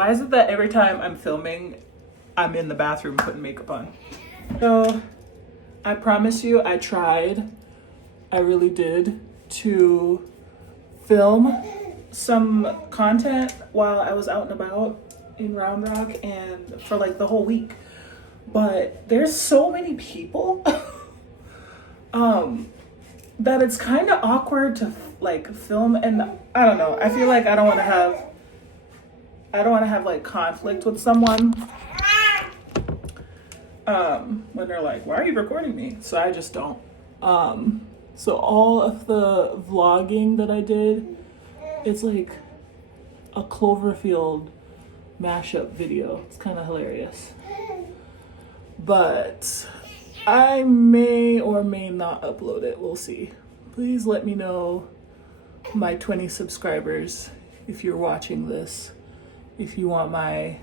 Why is it that every time I'm filming, I'm in the bathroom putting makeup on? So I promise you, I tried. I really did to film some content while I was out and about in Round Rock and for like the whole week. But there's so many people that it's kind of awkward to like film, and I don't know. I feel like I don't want to have like conflict with someone when they're like, "Why are you recording me?" So I just don't. So all of the vlogging that I did, it's like a Cloverfield mashup video. It's kind of hilarious. But I may or may not upload it. We'll see. Please let me know, my 20 subscribers, if you're watching this, if you want my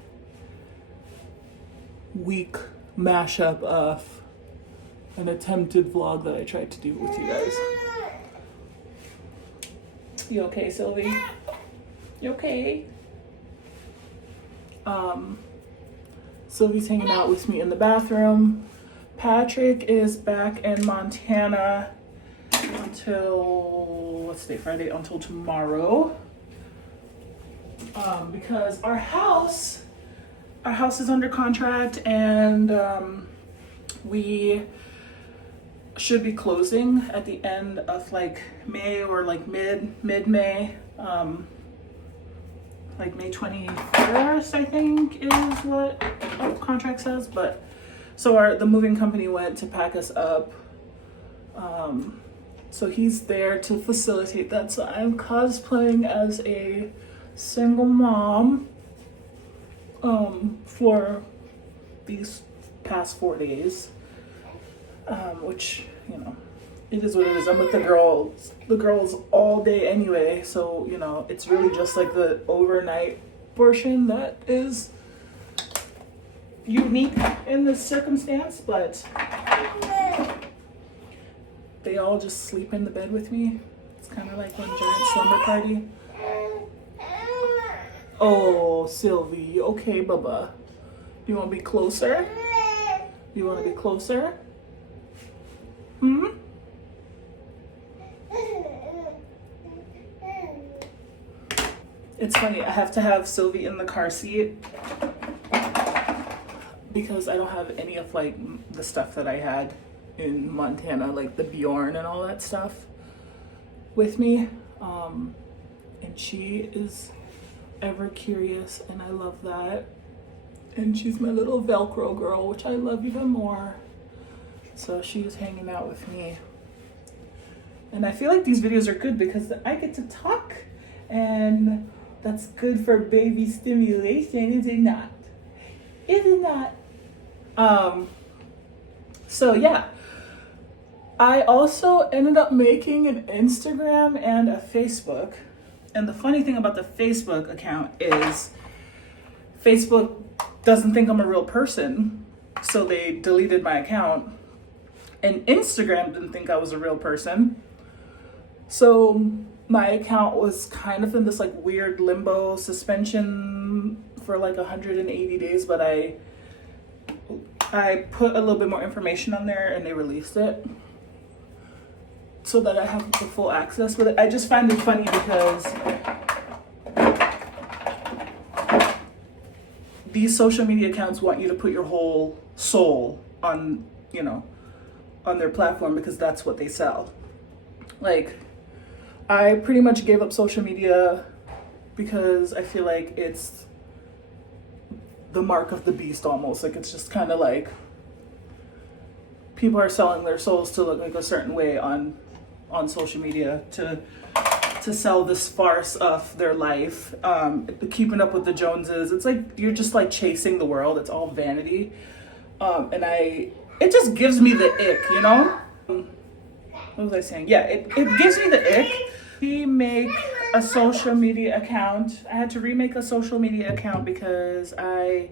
week mashup of an attempted vlog that I tried to do with you guys. You okay, Sylvie? You okay? Sylvie's hanging out with me in the bathroom. Patrick is back in Montana until, what's today, Friday? Until tomorrow. Because our house is under contract, and we should be closing at the end of like May or like mid-May. Like May 21st, I think, is what our contract says. But so the moving company went to pack us up. So he's there to facilitate that. So I'm cosplaying as a single mom for these past 4 days, which, you know, it is what it is. I'm with the girls all day anyway, so, you know, it's really just like the overnight portion that is unique in this circumstance. But they all just sleep in the bed with me. It's kind of like one giant slumber party. Oh, Sylvie. Okay, Bubba. You want to be closer? You want to be closer? It's funny, I have to have Sylvie in the car seat because I don't have any of like the stuff that I had in Montana, like the Bjorn and all that stuff with me. And she is ever curious, and I love that. And she's my little Velcro girl, which I love even more. So she's hanging out with me. And I feel like these videos are good because I get to talk, and that's good for baby stimulation, is it not? Is it not? So yeah. I also ended up making an Instagram and a Facebook. And the funny thing about the Facebook account is Facebook doesn't think I'm a real person, so they deleted my account. And Instagram didn't think I was a real person. So my account was kind of in this like weird limbo suspension for like 180 days, but I put a little bit more information on there and they released it so that I have the full access. But I just find it funny because these social media accounts want you to put your whole soul on, you know, on their platform because that's what they sell. Like, I pretty much gave up social media because I feel like it's the mark of the beast almost. Like, it's just kind of like people are selling their souls to look like a certain way on social media to sell this farce of their life. Keeping up with the Joneses. It's like you're just like chasing the world. It's all vanity. And it just gives me the ick, you know? What was I saying? Yeah, it gives me the ick. Remake a social media account. I had to remake a social media account because I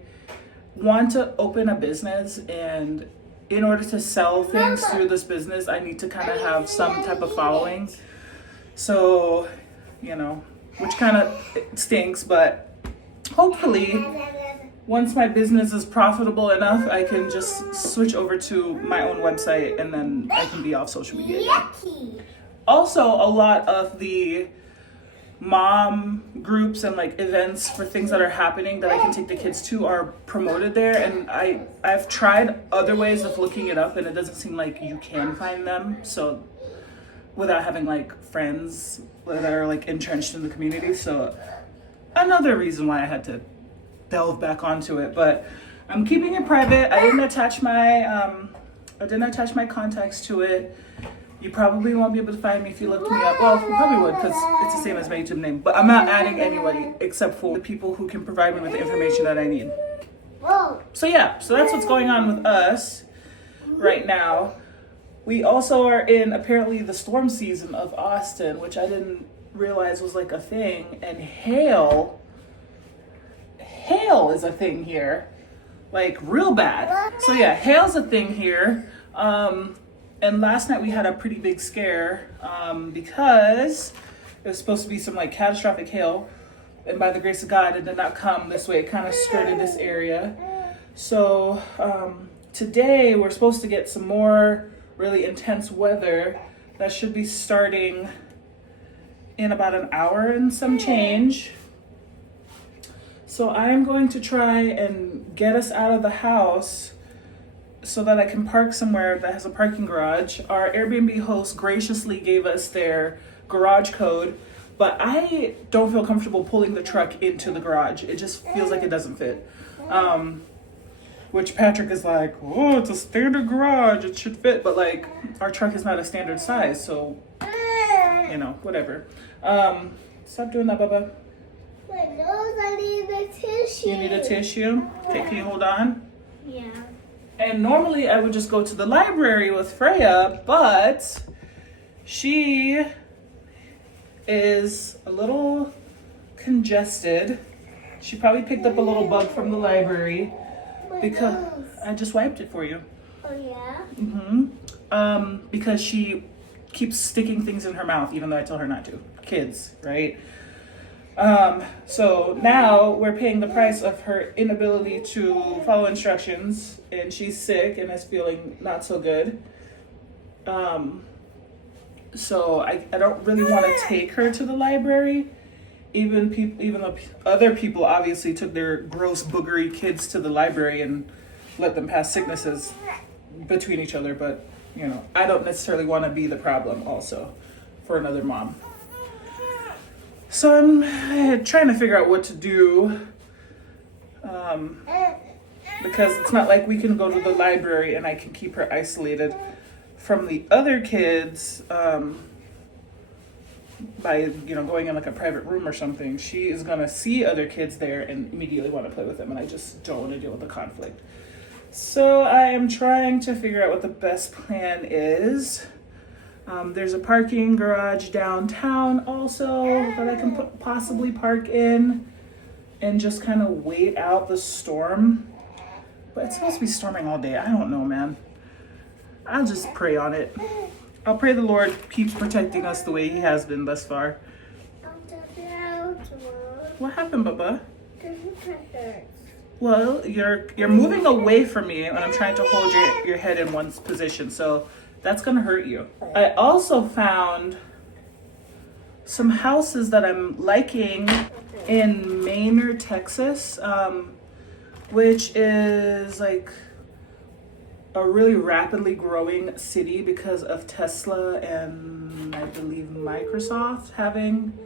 want to open a business, and in order to sell things through this business, I need to kind of have some type of following. So, you know, which kind of stinks, but hopefully, once my business is profitable enough, I can just switch over to my own website and then I can be off social media again. Also, a lot of the mom groups and like events for things that are happening that I can take the kids to are promoted there, and I've tried other ways of looking it up and it doesn't seem like you can find them, so without having like friends that are like entrenched in the community. So another reason why I had to delve back onto it, but I'm keeping it private. I didn't attach my contacts to it. You probably won't be able to find me if you looked me up. Well, you probably would, because it's the same as my YouTube name. But I'm not adding anybody except for the people who can provide me with the information that I need. So yeah, so that's what's going on with us right now. We also are in apparently the storm season of Austin, which I didn't realize was like a thing. And hail is a thing here, like real bad. So yeah, hail's a thing here. And last night we had a pretty big scare because it was supposed to be some like catastrophic hail, and by the grace of God, it did not come this way. It kind of skirted this area. So today we're supposed to get some more really intense weather that should be starting in about an hour and some change. So I'm going to try and get us out of the house so that I can park somewhere that has a parking garage. Our Airbnb host graciously gave us their garage code, but I don't feel comfortable pulling the truck into the garage. It just feels like it doesn't fit. Which Patrick is like, oh, it's a standard garage, it should fit, but like our truck is not a standard size, so you know, whatever. Stop doing that, Bubba. My nose, I need a tissue. You need a tissue? Okay, can you hold on? Yeah. And normally I would just go to the library with Freya, but she is a little congested. She probably picked up a little bug from the library because I just wiped it for you. Oh yeah? Because she keeps sticking things in her mouth even though I tell her not to. Kids, right? So now we're paying the price of her inability to follow instructions, and she's sick and is feeling not so good. So I don't really want to take her to the library, even though other people obviously took their gross boogery kids to the library and let them pass sicknesses between each other. But you know, I don't necessarily want to be the problem also for another mom. So I'm trying to figure out what to do, because it's not like we can go to the library and I can keep her isolated from the other kids by, you know, going in like a private room or something. She is going to see other kids there and immediately want to play with them, and I just don't want to deal with the conflict. So I am trying to figure out what the best plan is. There's a parking garage downtown also that I can possibly park in and just kind of wait out the storm. But it's supposed to be storming all day. I don't know, man. I'll just pray on it. I'll pray the Lord keeps protecting us the way he has been thus far. What happened, Bubba? Well, you're moving away from me when I'm trying to hold your head in one position, so that's gonna hurt you. I also found some houses that I'm liking in Maynard, Texas, which is like a really rapidly growing city because of Tesla and I believe Microsoft having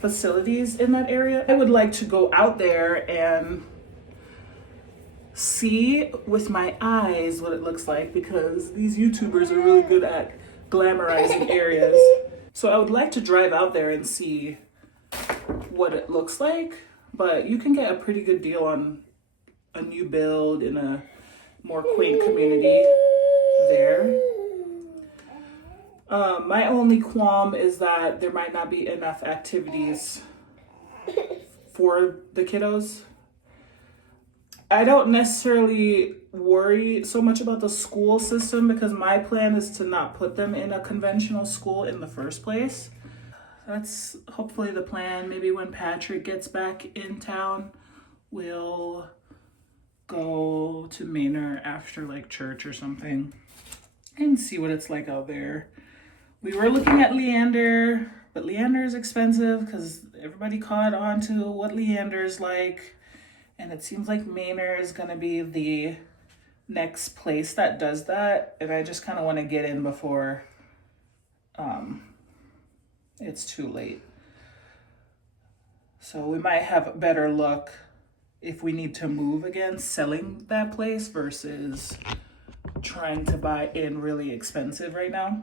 facilities in that area. I would like to go out there and see with my eyes what it looks like, because these YouTubers are really good at glamorizing areas. So I would like to drive out there and see what it looks like, but you can get a pretty good deal on a new build in a more quaint community there. My only qualm is that there might not be enough activities for the kiddos. I don't necessarily worry so much about the school system because my plan is to not put them in a conventional school in the first place. that's hopefully the plan. Maybe when Patrick gets back in town, we'll go to Manor after like church or something and see what it's like out there. We were looking at Leander, but Leander is expensive because everybody caught on to what Leander is like. And it seems like Manor is going to be the next place that does that. And I just kind of want to get in before it's too late. So we might have better luck if we need to move again, selling that place versus trying to buy in really expensive right now.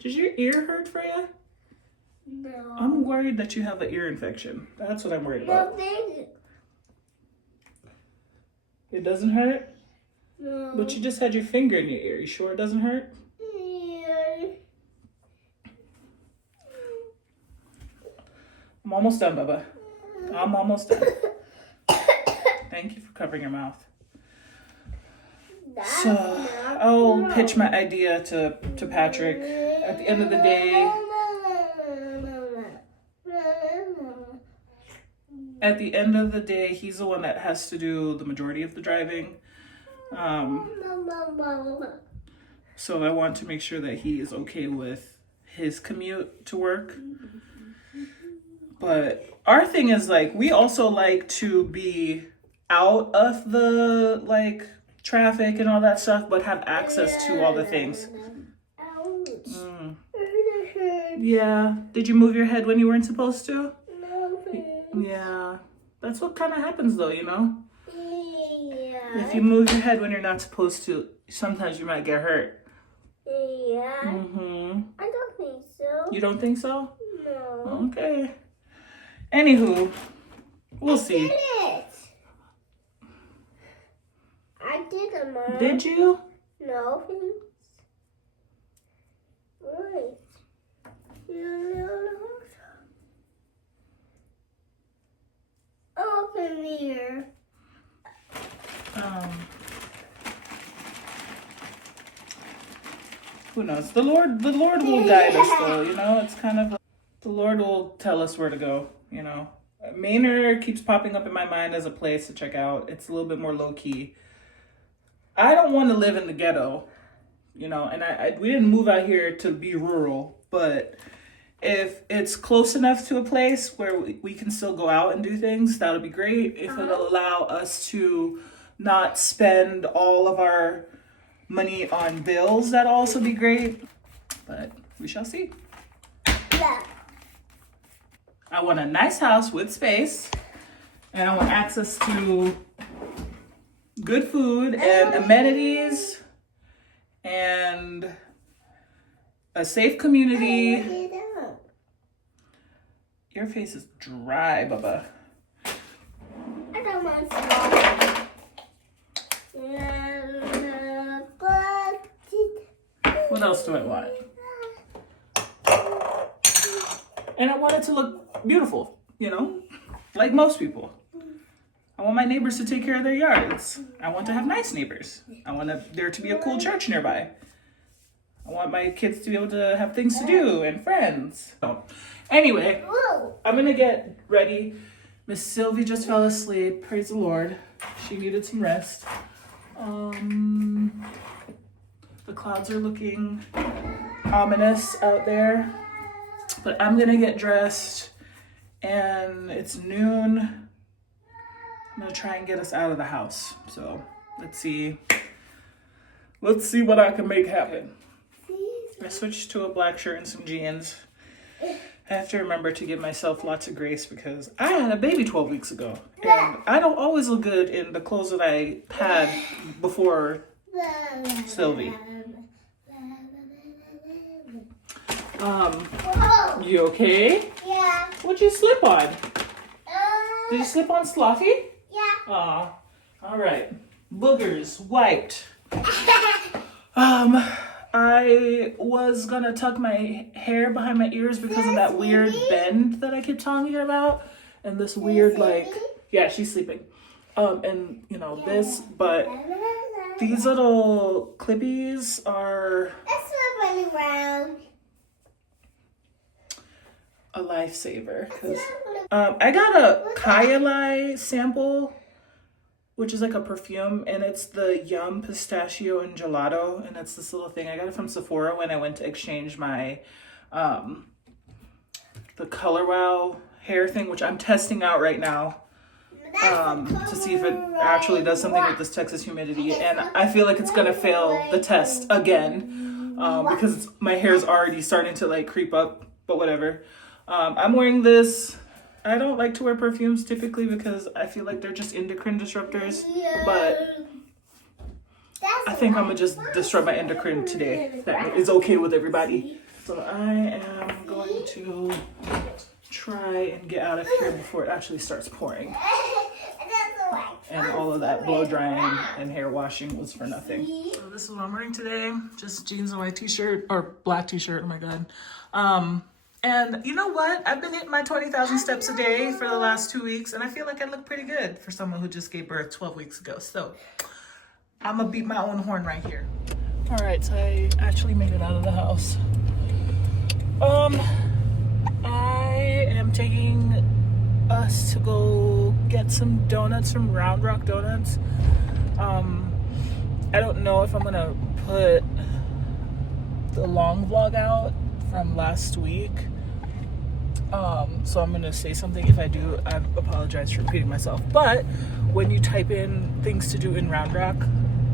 Does your ear hurt, Freya? No. I'm worried that you have an ear infection. That's what I'm worried about. Nothing. It doesn't hurt? No. But you just had your finger in your ear. You sure it doesn't hurt? Yeah. I'm almost done, Bubba. I'm almost done. Thank you for covering your mouth. So I'll pitch my idea to Patrick. At the end of the day, he's the one that has to do the majority of the driving. So I want to make sure that he is okay with his commute to work. But our thing is like, we also like to be out of the like traffic and all that stuff, but have access to all the things. Yeah. Did you move your head when you weren't supposed to? Yeah. That's what kind of happens though, you know? Yeah. If you move your head when you're not supposed to, sometimes you might get hurt. Yeah. Mm-hmm. I don't think so. You don't think so? No. Okay. Anywho, we'll see. I did it. I did it, Mom. Did you? No. Wait. Open here. Who knows? The Lord will guide us though, you know? It's kind of, the Lord will tell us where to go, you know? Manor keeps popping up in my mind as a place to check out. It's a little bit more low-key. I don't want to live in the ghetto, you know, and we didn't move out here to be rural, but if it's close enough to a place where we can still go out and do things, that'll be great. If it'll allow us to not spend all of our money on bills, that'll also be great, but we shall see. Yeah. I want a nice house with space, and I want access to good food and amenities and a safe community. Your face is dry, Bubba. I don't want to. What else do I want? And I want it to look beautiful, you know, like most people. I want my neighbors to take care of their yards. I want to have nice neighbors. I want there to be a cool church nearby. I want my kids to be able to have things to do and friends. So, anyway, I'm going to get ready. Miss Sylvie just fell asleep. Praise the Lord. She needed some rest. The clouds are looking ominous out there. But I'm going to get dressed. And it's noon. I'm going to try and get us out of the house. So, let's see. Let's see what I can make happen. I switched to a black shirt and some jeans. I have to remember to give myself lots of grace because I had a baby 12 weeks ago. And I don't always look good in the clothes that I had before Sylvie. You okay? Yeah. What'd you slip on? Did you slip on Sloppy? Yeah. Aw, all right. Boogers wiped. I was gonna tuck my hair behind my ears because of that weird bend that I keep telling you about, and this weird yeah, she's sleeping. And you know this, but these little clippies are. That's not running around. a lifesaver because I got a Kayalai sample, which is like a perfume, and it's the Yum Pistachio and Gelato, and it's this little thing. I got it from Sephora when I went to exchange my the Color Wow hair thing, which I'm testing out right now to see if it actually does something with this Texas humidity. And I feel like it's gonna fail the test again because my hair is already starting to like creep up, but whatever. I'm wearing this. I don't like to wear perfumes typically because I feel like they're just endocrine disruptors, but I think I'm gonna just disrupt my endocrine today. If that is okay with everybody. So I am going to try and get out of here before it actually starts pouring. And all of that blow drying and hair washing was for nothing. So this is what I'm wearing today. Just jeans and white t-shirt, or black t-shirt, oh my God. And you know what? I've been hitting my 20,000 steps a day for the last 2 weeks, and I feel like I look pretty good for someone who just gave birth 12 weeks ago. So I'm gonna beat my own horn right here. All right, so I actually made it out of the house. I am taking us to go get some donuts from Round Rock Donuts. I don't know if I'm gonna put the long vlog out from last week. So I'm gonna say something. If I do, I apologize for repeating myself. But when you type in things to do in Round Rock,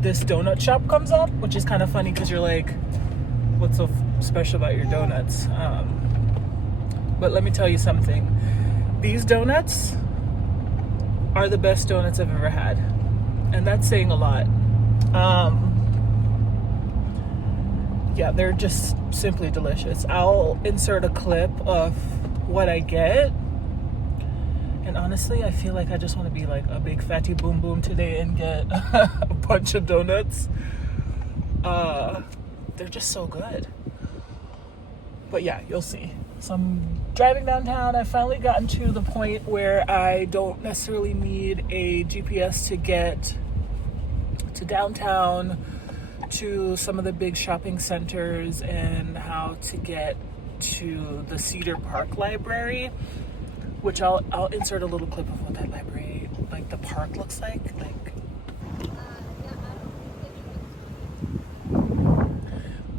this donut shop comes up, which is kind of funny because you're like, what's so special about your donuts? But let me tell you something. These donuts are the best donuts I've ever had. And that's saying a lot. Yeah, they're just simply delicious. I'll insert a clip of what I get. And honestly, I feel like I just want to be like a big fatty boom boom today and get a bunch of donuts. They're just so good. But yeah, you'll see. So I'm driving downtown. I've finally gotten to the point where I don't necessarily need a GPS to get to downtown, to some of the big shopping centers, and how to get to the Cedar Park Library, which I'll insert a little clip of what that library, like the park looks like.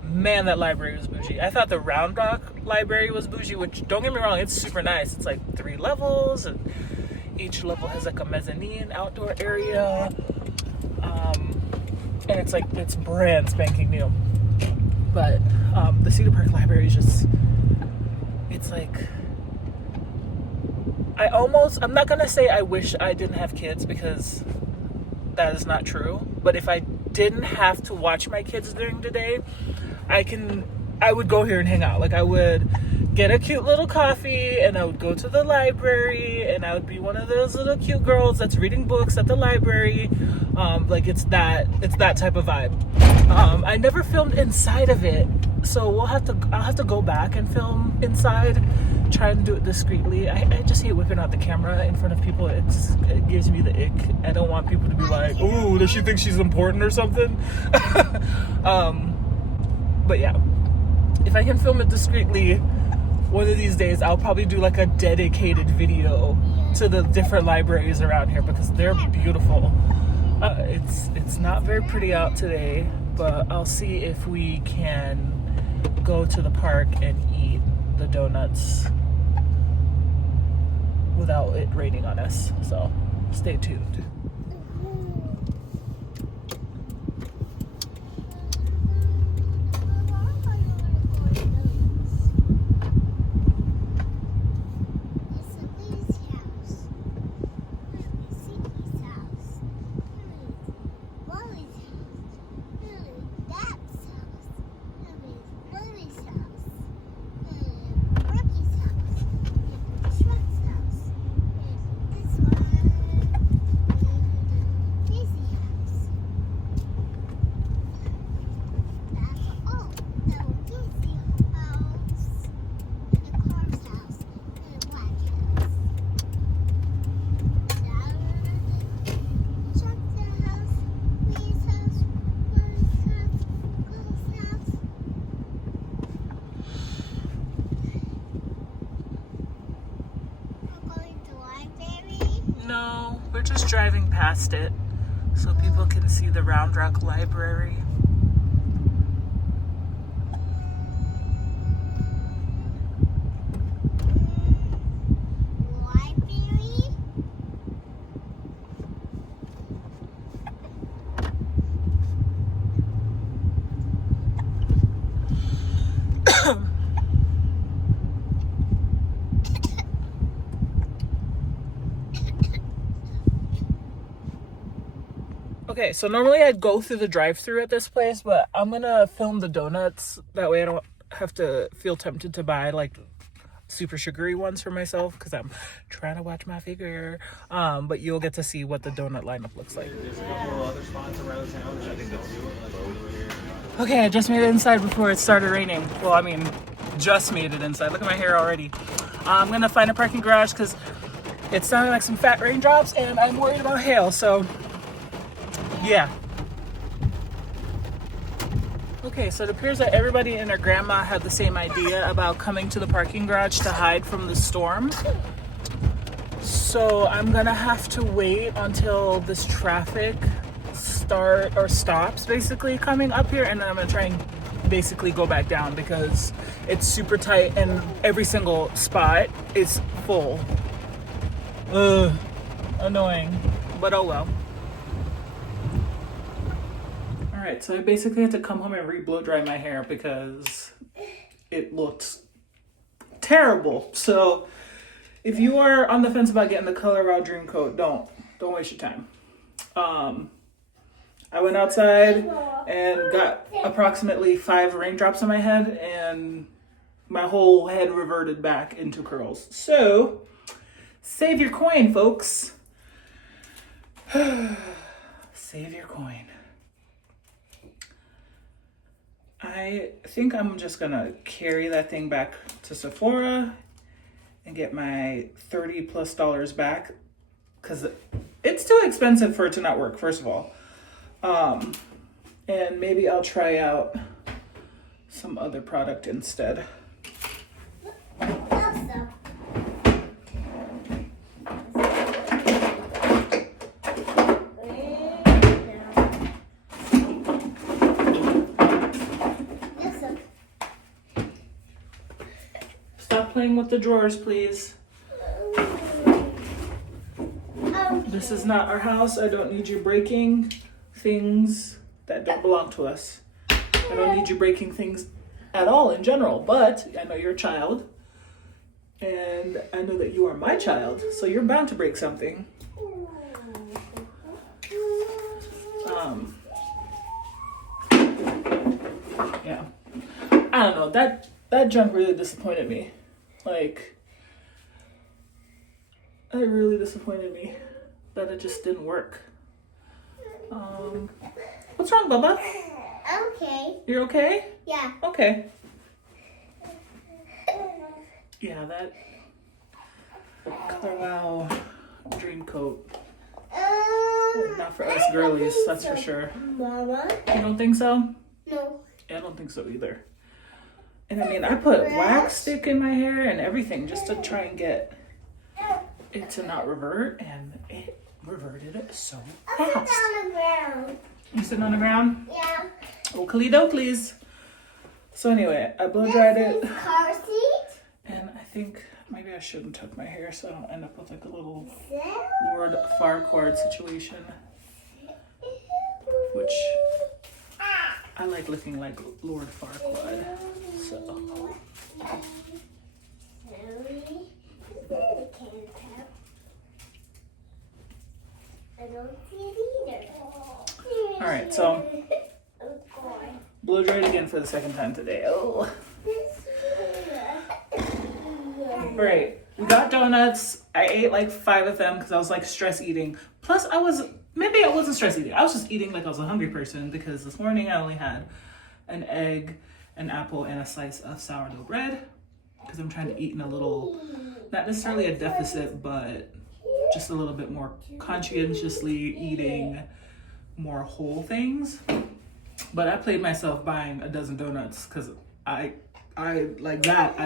Man, that library was bougie. I thought the Round Rock Library was bougie, which, don't get me wrong, it's super nice. It's like 3 levels, and each level has like a mezzanine outdoor area. And it's brand spanking new. But the Cedar Park Library is just, it's like, I'm not gonna say I wish I didn't have kids, because that is not true. But if I didn't have to watch my kids during the day, I would go here and hang out. Like, I would get a cute little coffee, and I would go to the library, and I would be one of those little cute girls that's reading books at the library. Like, it's that type of vibe. I never filmed inside of it, so I'll have to go back and film inside, try and do it discreetly. I just hate whipping out the camera in front of people. It gives me the ick. I don't want people to be like, "Oh, does she think she's important or something?" But yeah, if I can film it discreetly, one of these days I'll probably do like a dedicated video to the different libraries around here, because they're beautiful. It's not very pretty out today, but I'll see if we can go to the park and eat the donuts without it raining on us. So stay tuned. No, we're just driving past it so people can see the Round Rock Library. Library? Okay, so normally I'd go through the drive-thru at this place, but I'm gonna film the donuts. That way I don't have to feel tempted to buy like super sugary ones for myself because I'm trying to watch my figure. But you'll get to see what the donut lineup looks like. There's a couple other spots around town that I think that's Okay, I just made it inside before it started raining. Well, I mean, just made it inside. Look at my hair already. I'm gonna find a parking garage because it's sounding like some fat raindrops and I'm worried about hail, so yeah. Okay, so it appears that everybody and their grandma had the same idea about coming to the parking garage to hide from the storm. So I'm gonna have to wait until this traffic stops basically coming up here, and then I'm gonna try and basically go back down because it's super tight and every single spot is full. Ugh, annoying, but oh well. Alright, so I basically had to come home and re-blow dry my hair because it looked terrible. So if you are on the fence about getting the Color Wow Dream Coat, don't waste your time. I went outside and got approximately 5 raindrops on my head and my whole head reverted back into curls. So save your coin, folks. Save your coin. I think I'm just gonna carry that thing back to Sephora and get my $30+ back because it's too expensive for it to not work, first of all. And maybe I'll try out some other product instead. Stop playing with the drawers, please. This is not our house. I don't need you breaking things that don't belong to us. I don't need you breaking things at all in general, but I know you're a child and I know that you are my child, so you're bound to break something. Yeah. I don't know, that junk really disappointed me. Like, it really disappointed me that it just didn't work. What's wrong, Bubba? Okay. You're okay? Yeah. Okay. Yeah, that Color Wow Dream Coat. Not for us girlies, that's for sure. Mama? You don't think so? No. Yeah, I don't think so either. And I mean, I put wax stick in my hair and everything just to try and get it to not revert, and it reverted it so fast. I'm on the ground. You sitting on the ground? Yeah. Oakley dokley's. So anyway, I blow dried it, This is car seat. and I think maybe I shouldn't tuck my hair so I don't end up with like a little So- Lord Farquaad situation, which I like looking like Lord Farquaad. So I don't see it either. all right, so blow dried again for the second time today. Oh. Right, we got donuts. I ate like 5 of them because I was like stress eating. Plus maybe I wasn't stress eating. I was just eating like I was a hungry person because this morning I only had an egg, an apple, and a slice of sourdough bread because I'm trying to eat in a little, not necessarily a deficit, but just a little bit more conscientiously eating more whole things. But I played myself buying a dozen donuts because I like that.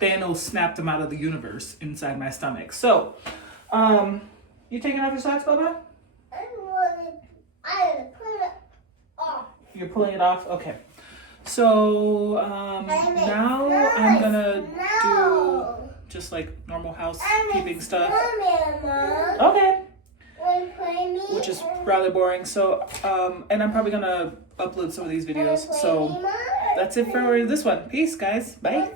Thanos snapped them out of the universe inside my stomach. So You taking off your socks, Bubba? I put it off. You're pulling it off? Okay. So, now I'm gonna do just like normal housekeeping stuff. Okay. Which is rather boring. So, and I'm probably gonna upload some of these videos. So, that's it for this one. Peace, guys. Bye.